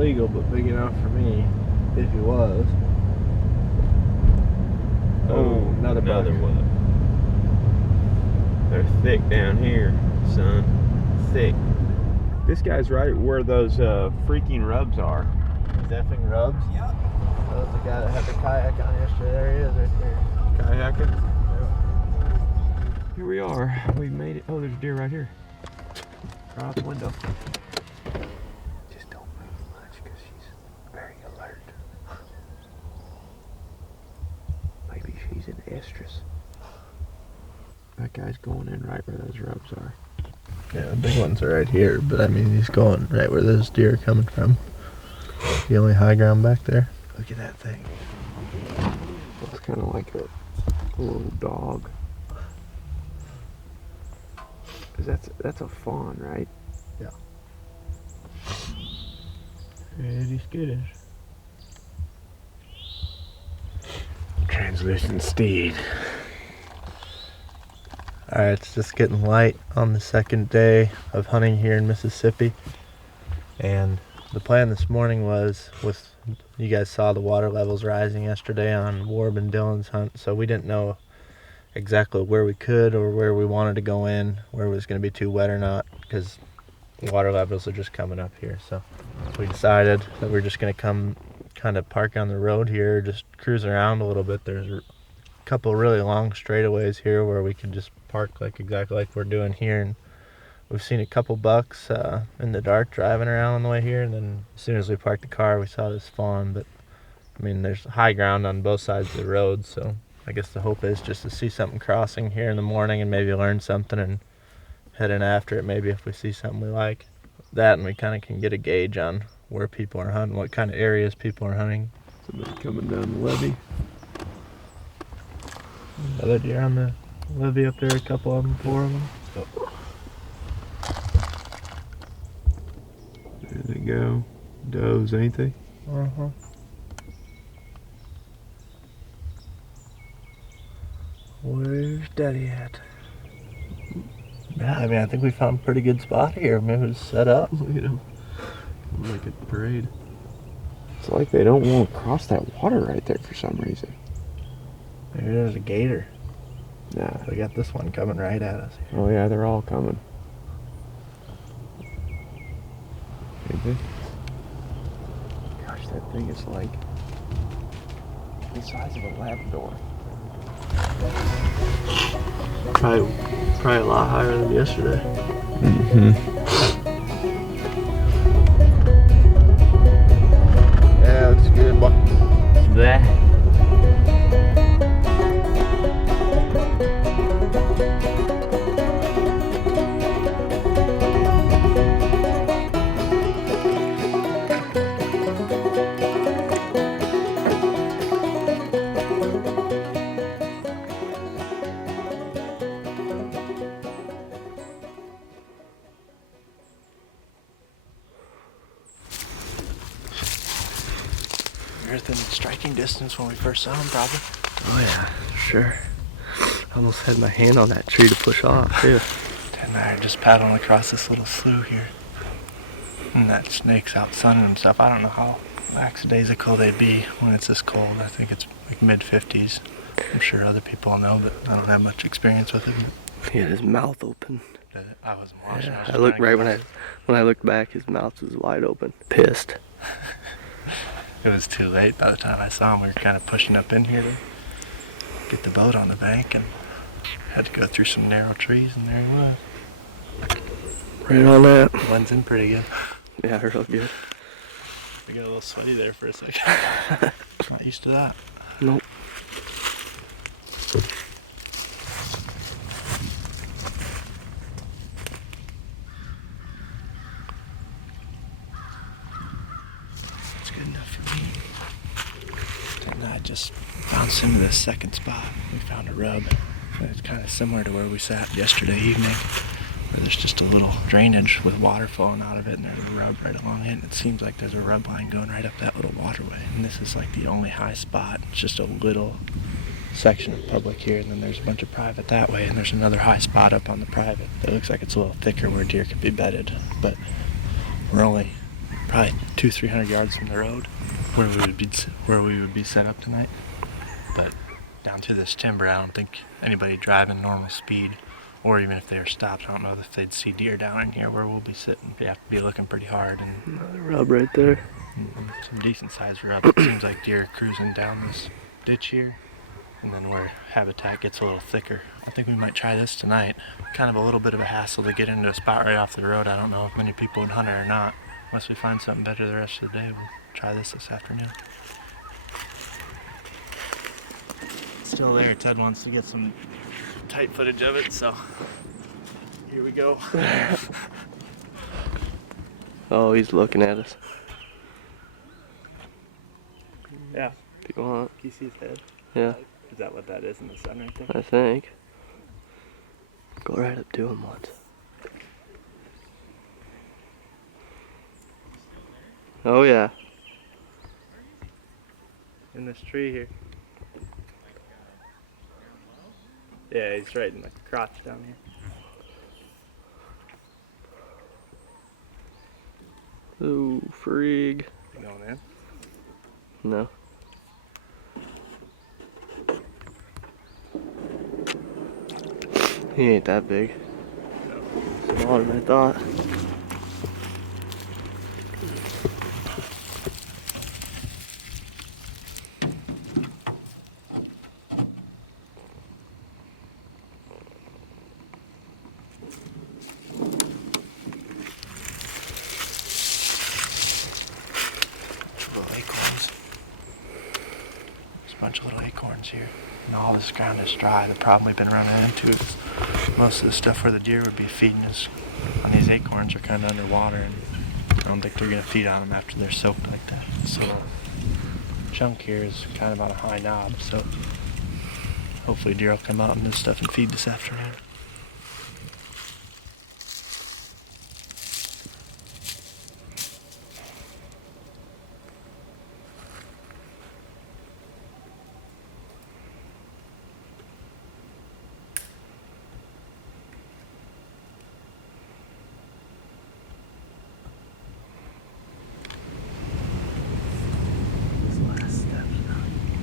legal, but big enough for me, if he was. Oh, another buck. one. They're thick down here, son. Thick. This guy's right where those freaking rubs are. These effing rubs? Yep. That was the guy that had the kayak on yesterday. There he is, right there. Kayaking? Yep. Here we are. We made it. Oh, there's a deer right here. Right out the window. Just don't move much because she's very alert. Maybe she's an estrus. That guy's going in right where those rubs are. Yeah, the big ones are right here, but I mean, he's going right where those deer are coming from. The only high ground back there. Look at that thing. It's kind of like a little dog. Cause that's a fawn, right? Yeah. Pretty skittish. Translucent steed. Alright, it's just getting light on the second day of hunting here in Mississippi. And the plan this morning was, you guys saw the water levels rising yesterday on Warb and Dylan's hunt, so we didn't know exactly where we could or where we wanted to go in, where it was going to be too wet or not, because the water levels are just coming up here. So we decided that we're just going to come kind of park on the road here, just cruise around a little bit. There's a couple really long straightaways here where we can just park exactly like we're doing here, and we've seen a couple bucks in the dark driving around on the way here, and then as soon as we parked the car we saw this fawn. But I mean, there's high ground on both sides of the road, so I guess the hope is just to see something crossing here in the morning and maybe learn something and head in after it, maybe if we see something we like. That, and we kind of can get a gauge on where people are hunting, what kind of areas people are hunting. Somebody coming down the levee. Other deer on the levee up there, a couple of them, 4 of them. There they go. Does anything? Uh-huh. Where's Daddy at? Yeah, I mean, I think we found a pretty good spot here. Maybe it was set up. Look at them. Like a parade. It's like they don't want to cross that water right there for some reason. Maybe there's a gator. Nah. We got this one coming right at us here. Oh yeah, they're all coming. Ain't they? Gosh, that thing is like the size of a Labrador. Probably a lot higher than yesterday. Mm-hmm. Yeah, looks good, boy. That. Within striking distance when we first saw him, probably. Oh yeah, sure. I almost had my hand on that tree to push off, too. And I are just paddling across this little slough here. And that snake's out sunning himself. I don't know how lackadaisical they'd be when it's this cold. I think it's like mid-50s. I'm sure other people know, but I don't have much experience with it. He had his mouth open. I wasn't watching. Yeah, I looked right when I looked back, his mouth was wide open. Pissed. It was too late by the time I saw him. We were kind of pushing up in here to get the boat on the bank and had to go through some narrow trees, and there he was. Right on that. Blends in pretty good. Yeah, real good. I got a little sweaty there for a second. Not used to that. Nope. That's good enough for me. And I just found some of this second spot. We found a rub. It's kind of similar to where we sat yesterday evening, where there's just a little drainage with water flowing out of it, and there's a rub right along it. And it seems like there's a rub line going right up that little waterway. And this is like the only high spot. It's just a little section of public here, and then there's a bunch of private that way, and there's another high spot up on the private. It looks like it's a little thicker where deer could be bedded, but we're only probably 200-300 yards from the road where we would be set up tonight. But down through this timber, I don't think anybody driving normal speed, or even if they were stopped, I don't know if they'd see deer down in here where we'll be sitting. You have to be looking pretty hard, and Another rub right there. some decent sized rub. It seems like deer are cruising down this ditch here, and then where habitat gets a little thicker. I think we might try this tonight. Kind of a little bit of a hassle to get into a spot right off the road. I don't know if many people would hunt it or not. Unless we find something better the rest of the day, we'll try this afternoon. Still there. Ted wants to get some tight footage of it, so here we go. Oh, he's looking at us. Yeah. If you want. Can you see his head? Yeah, Is that what that is in the sun right there? I think. Go right up to him once. Oh yeah. In this tree here. Yeah, he's right in the crotch down here. Ooh, frig. You going in? No. He ain't that big. Smaller than I thought. Little acorns. There's a bunch of little acorns here. And all this ground is dry. The problem we've been running into is most of the stuff where the deer would be feeding is on these acorns are kind of underwater, and I don't think they're going to feed on them after they're soaked like that. So chunk here is kind of on a high knob, so hopefully deer will come out and this stuff and feed this afternoon.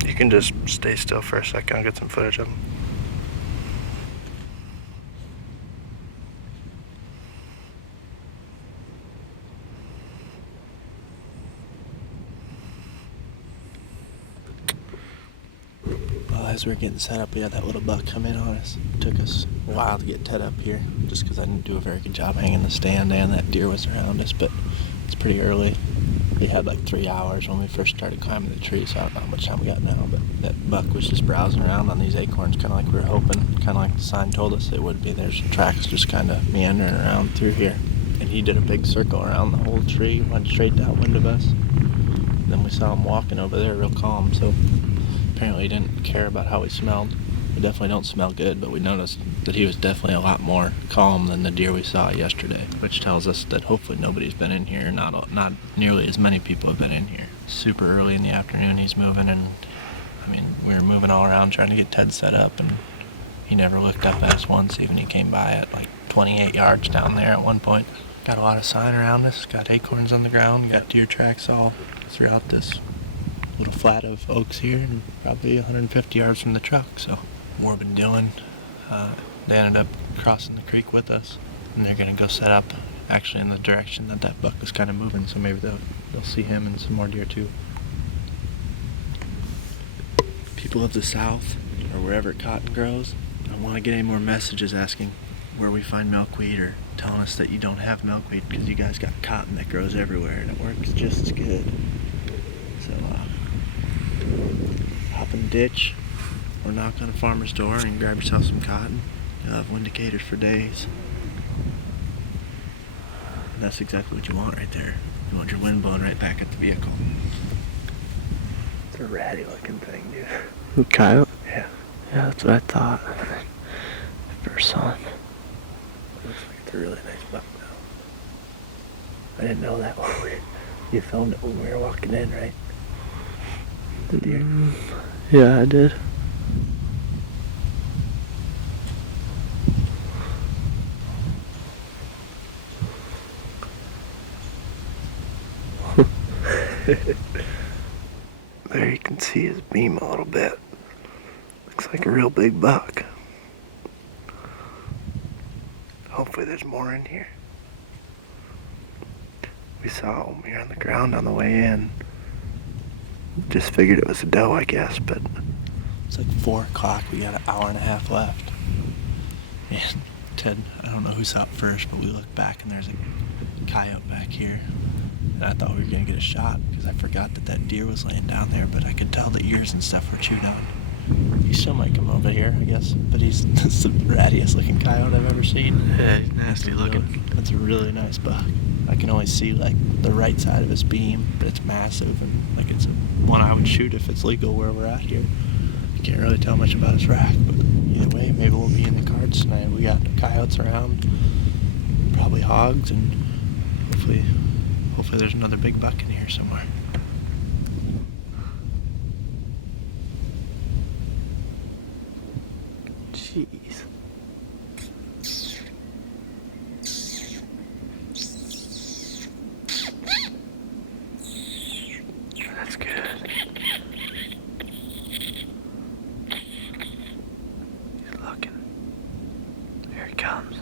You can just stay still for a second. I'll get some footage of them. Well, as we were getting set up, we had that little buck come in on us. It took us a while to get Ted up here, just because I didn't do a very good job hanging the stand, and that deer was around us, but it's pretty early. We had like 3 hours when we first started climbing the tree, so I don't know how much time we got now, but that buck was just browsing around on these acorns, kind of like we were hoping, kind of like the sign told us it would be. There's some tracks just kind of meandering around through here. And he did a big circle around the whole tree, went straight downwind of us. And then we saw him walking over there real calm, so apparently he didn't care about how we smelled. We definitely don't smell good, but we noticed that he was definitely a lot more calm than the deer we saw yesterday, which tells us that hopefully nobody's been in here. Not nearly as many people have been in here. Super early in the afternoon he's moving, and I mean, we were moving all around trying to get Ted set up, and he never looked up at us once. Even he came by at like 28 yards down there at one point. Got a lot of sign around us, got acorns on the ground, got deer tracks all throughout this little flat of oaks here, and probably 150 yards from the truck. So Warb and Dylan, they ended up crossing the creek with us, and they're gonna go set up actually in the direction that that buck was kind of moving, so maybe they'll see him and some more deer too. People of the south, or wherever cotton grows, I don't want to get any more messages asking where we find milkweed or telling us that you don't have milkweed, because you guys got cotton that grows everywhere and it works just as good. So hop in the ditch or knock on a farmer's door and grab yourself some cotton. You'll have indicators for days. And that's exactly what you want right there. You want your wind blowing right back at the vehicle. It's a ratty looking thing, dude. Coyote? Yeah. Yeah, that's what I thought. First saw him. Looks like it's a really nice buck now. I didn't know that when you filmed it when we were walking in, right? The deer. Yeah, I did. There you can see his beam a little bit. Looks like a real big buck. Hopefully there's more in here. We saw him here on the ground on the way in. Just figured it was a doe, I guess, but it's like 4 o'clock. We got an hour and a half left. And Ted, I don't know who saw it first, but we looked back and there's a coyote back here. And I thought we were gonna get a shot because I forgot that deer was laying down there, but I could tell the ears and stuff were chewed on. He still might come over here, I guess, but he's the rattiest looking coyote I've ever seen. Yeah, he's nasty looking. That's a really nice buck. I can only see like the right side of his beam, but it's massive and like it's one I would shoot if it's legal where we're at here. I can't really tell much about his rack, but either way, maybe we'll be in the cards tonight. We got coyotes around, probably hogs, and hopefully there's another big buck in here somewhere. Jeez. That's good. He's looking. Here he comes.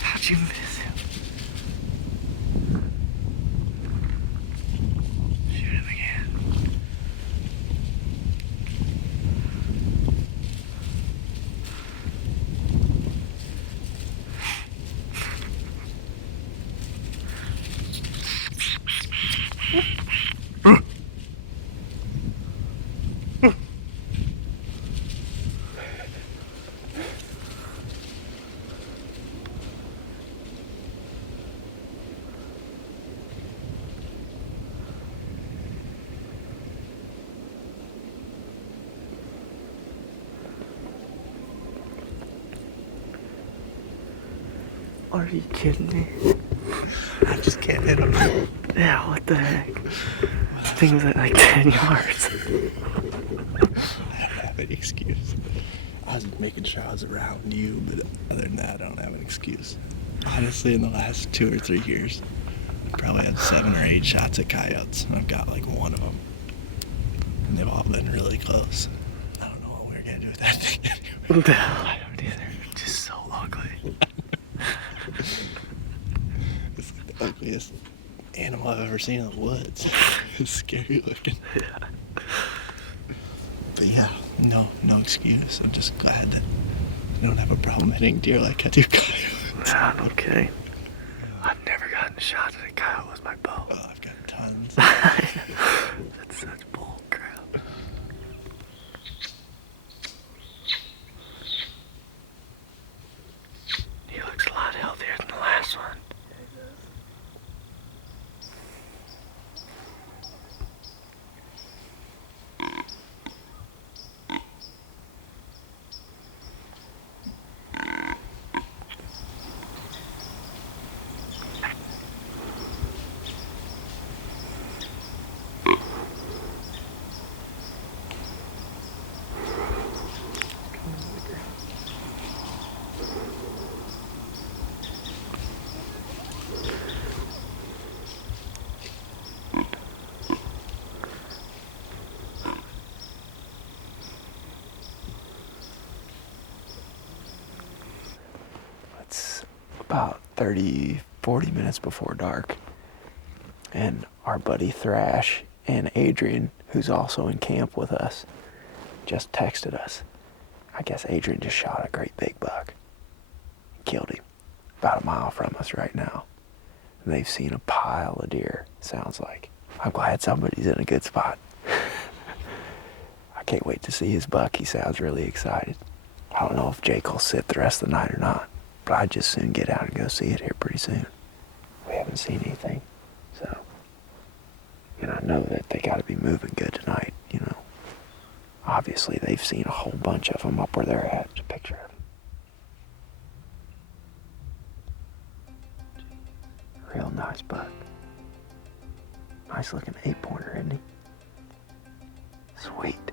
How'd you miss him? Shoot him again. Are you kidding me? I just can't hit him. Yeah, what the heck? This thing was at like 10 yards. I don't have any excuse. I was making sure I was around you, but other than that, I don't have an excuse. Honestly, in the last 2 or 3 years, I probably had 7 or 8 shots at coyotes, and I've got like 1 of them. And they've all been really close. I don't know what we're gonna do with that thing anyway. No, I don't either. It's just so ugly. It's like the ugliest animal I've ever seen in the woods. It's scary looking. Yeah. But yeah, no excuse. I'm just glad that I don't have a problem hitting deer like I do coyotes. Okay. I've never gotten shot at a coyote with my bow. Oh, I've got tons. That's such bull crap. He looks a lot healthier than the last one. about 30, 40 minutes before dark. And our buddy Thrash and Adrian, who's also in camp with us, just texted us. I guess Adrian just shot a great big buck. Killed him about a mile from us right now. And they've seen a pile of deer, sounds like. I'm glad somebody's in a good spot. I can't wait to see his buck. He sounds really excited. I don't know if Jake will sit the rest of the night or not, but I'd just soon get out and go see it here pretty soon. We haven't seen anything, so. And I know that they gotta be moving good tonight, you know. Obviously, they've seen a whole bunch of them up where they're at. Just a picture of them. Real nice buck. Nice looking 8-pointer, isn't he? Sweet.